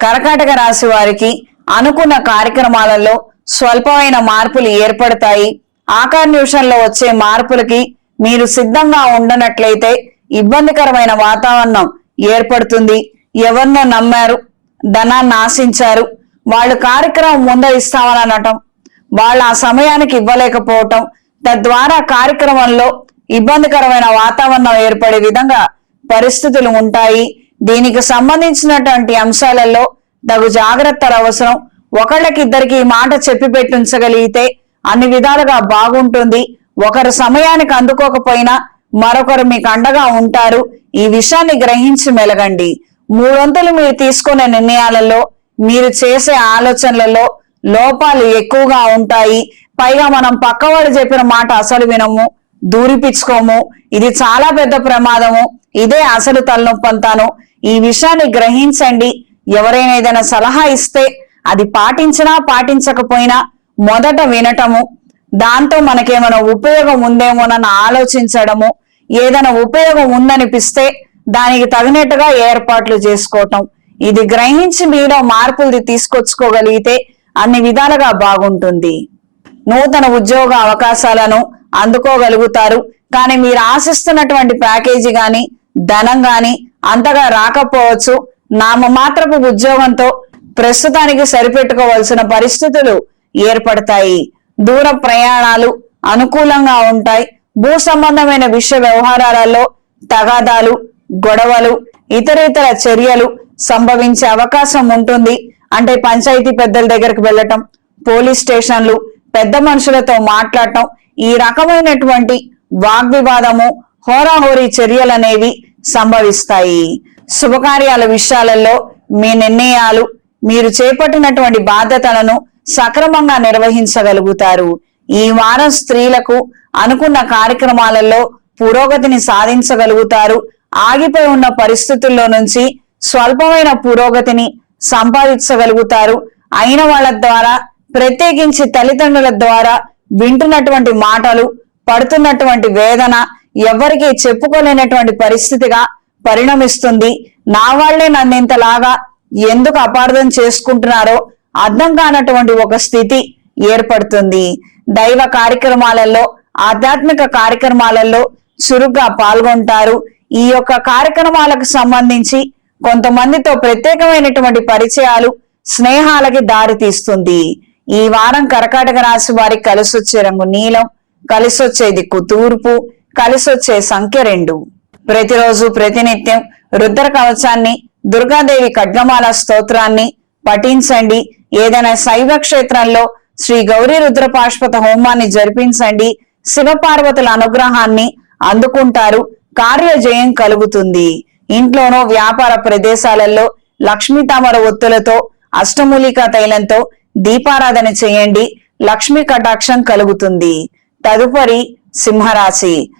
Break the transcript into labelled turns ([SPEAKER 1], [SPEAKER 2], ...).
[SPEAKER 1] కర్కాటక రాశి వారికి అనుకున్న కార్యక్రమాలలో స్వల్పమైన మార్పులు ఏర్పడతాయి. ఆకాన్యూషన్లో వచ్చే మార్పులకి మీరు సిద్ధంగా ఉండనట్లయితే ఇబ్బందికరమైన వాతావరణం ఏర్పడుతుంది. ఎవరినో నమ్మారు ధనాన్ని ఆశించారు వాళ్ళు కార్యక్రమం ముందరిస్తామని అనటం వాళ్ళు ఆ సమయానికి ఇవ్వలేకపోవటం తద్వారా కార్యక్రమంలో ఇబ్బందికరమైన వాతావరణం ఏర్పడే విధంగా పరిస్థితులు ఉంటాయి. దీనికి సంబంధించినటువంటి అంశాలలో తగు జాగ్రత్తలు అవసరం. ఒకళ్ళకిద్దరికి మాట చెప్పి పెట్టించగలిగితే అన్ని విధాలుగా బాగుంటుంది. ఒకరు సమయానికి అందుకోకపోయినా మరొకరు మీకు అండగా ఉంటారు. ఈ విషయాన్ని గ్రహించి మెలగండి. మూడొంతులు మీరు తీసుకునే నిర్ణయాలలో మీరు చేసే ఆలోచనలలో లోపాలు ఎక్కువగా ఉంటాయి. పైగా మనం పక్కవాడు చెప్పిన మాట అసలు వినము. దూరిపించుకోము. ఇది చాలా పెద్ద ప్రమాదము. ఇదే అసలు తలనొప్పంతాను ఈ విషయాన్ని గ్రహించండి. ఎవరైనా ఏదైనా సలహా ఇస్తే అది పాటించినా పాటించకపోయినా మొదట వినటము. దాంతో మనకేమైనా ఉపయోగం ఉందేమోనని ఆలోచించడము. ఏదైనా ఉపయోగం ఉందనిపిస్తే దానికి తగినట్టుగా ఏర్పాట్లు చేసుకోవటం. ఇది గ్రహించి మీలో మార్పులు తీసుకొచ్చుకోగలిగితే అన్ని విధాలుగా బాగుంటుంది. నూతన ఉద్యోగ అవకాశాలను అందుకోగలుగుతారు. కానీ మీరు ఆశిస్తున్నటువంటి ప్యాకేజీ గాని ధనం గాని అంతగా రాకపోవచ్చు. నామమాత్రపు ఉద్యోగంతో ప్రస్తుతానికి సరిపెట్టుకోవాల్సిన పరిస్థితులు ఏర్పడతాయి. దూర ప్రయాణాలు అనుకూలంగా ఉంటాయి. భూ సంబంధమైన విషయ వ్యవహారాలలో తగాదాలు గొడవలు ఇతరేతర చర్యలు సంభవించే అవకాశం ఉంటుంది. అంటే పంచాయతీ పెద్దల దగ్గరికి వెళ్ళటం పోలీస్ స్టేషన్లు పెద్ద మనుషులతో మాట్లాడటం ఈ రకమైనటువంటి వాగ్వివాదము హోరాహోరీ చర్యలనేవి సంభవిస్తాయి. శుభకార్యాల విషయాలలో మీ నిర్ణయాలు మీరు చేపట్టినటువంటి బాధ్యతలను సక్రమంగా నిర్వహించగలుగుతారు. ఈ వారం స్త్రీలకు అనుకున్న కార్యక్రమాలలో పురోగతిని సాధించగలుగుతారు. ఆగిపోయి ఉన్న పరిస్థితుల్లో నుంచి స్వల్పమైన పురోగతిని సంపాదించగలుగుతారు. అయిన వాళ్ళ ద్వారా ప్రత్యేకించి తల్లిదండ్రుల ద్వారా వింటున్నటువంటి మాటలు పడుతున్నటువంటి వేదన ఎవరికి చెప్పుకోలేనటువంటి పరిస్థితిగా పరిణమిస్తుంది. నా వాళ్ళే నన్ను ఇంతలాగా ఎందుకు అపార్థం చేసుకుంటున్నారో అర్థం కానటువంటి ఒక స్థితి ఏర్పడుతుంది. దైవ కార్యక్రమాలలో ఆధ్యాత్మిక కార్యక్రమాలలో చురుగ్గా పాల్గొంటారు. ఈ యొక్క కార్యక్రమాలకు సంబంధించి కొంతమందితో ప్రత్యేకమైనటువంటి పరిచయాలు స్నేహాలకి దారి తీస్తుంది ఈ వారం కర్కాటక రాశి వారికి కలిసొచ్చే రంగు నీలం కలిసొచ్చే దిక్కు తూర్పు కలిసొచ్చే సంఖ్య రెండు. ప్రతిరోజు ప్రతినిత్యం రుద్ర కవచాన్ని దుర్గాదేవి ఖడ్గమాల స్తోత్రాన్ని పఠించండి. ఏదైనా శైవ క్షేత్రంలో శ్రీ గౌరీ రుద్రపాష్పత హోమాన్ని జరిపించండి. శివపార్వతుల అనుగ్రహాన్ని అందుకుంటారు. కార్యజయం కలుగుతుంది. ఇంట్లోనో వ్యాపార ప్రదేశాలలో లక్ష్మీ తామర ఒత్తులతో అష్టమూలికా తైలంతో దీపారాధన చేయండి. లక్ష్మీ కటాక్షం కలుగుతుంది. తదుపరి సింహరాశి.